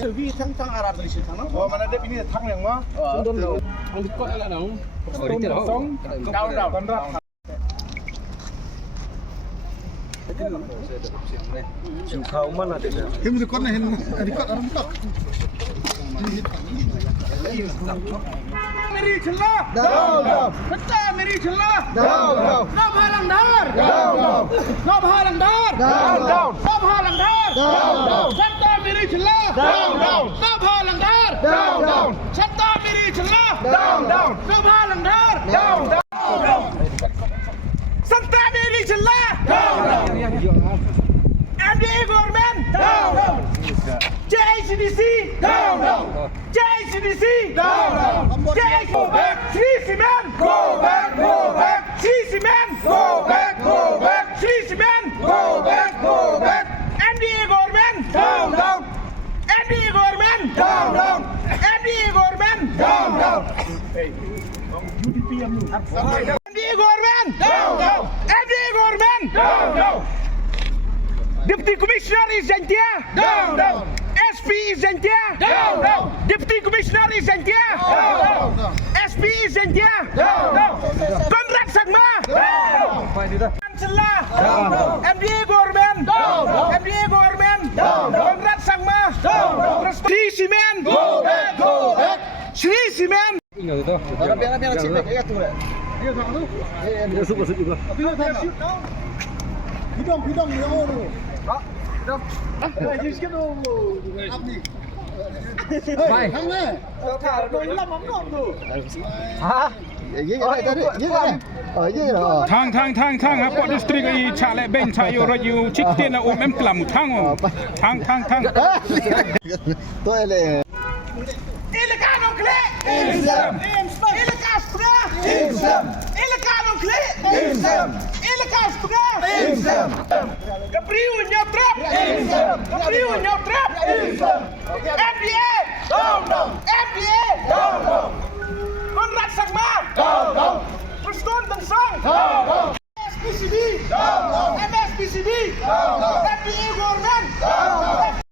Servi thang arah dari situ sana. Oh, mana dia ini thang yang mah? Ang dikot ala nang. Song, down. Kontra. Chịu khâu mà là để Cái một con này đi con ăn cọc. मेरी छल्ला सच्चा मेरी छल्ला ना भालंदार ना भालंदार ना भालंदार सच्चा मेरी छल्ला ना भालंदार सच्चा मेरी छल्ला ना भालंदार सच्चा मेरी छल्ला MDA government JCDC JCDC go back Sri Cement go back Sri Cement go back Sri Cement go back MDA government MDA government MDA government hey UDP MDA government MDA government Deputy Commissioner is Zentia. SP is Zentia. Deputy Commissioner is Zentia. SP is Zentia. Konrad Sagma. Chancellor. MDA government. MDA government. Konrad Sagma. Sri Cement. Sri Cement. Biar cipek ya tuh. Dia sama tuh. Dia suka juga. Hidung dia orang. Hidung. Cái đồ ấp đi. Mày. Thằng này. Thả đôi lắm mắm ngon rồi. Hả? Thang apa distrik ai chale ben chayo rayu chikte na em klam thang Tôi là Illegal nuclear. Illegal spray. Illegal nuclear. Illegal spray. Gabriel Nyautrap. Gabriel Nyautrap. MDA. MDA.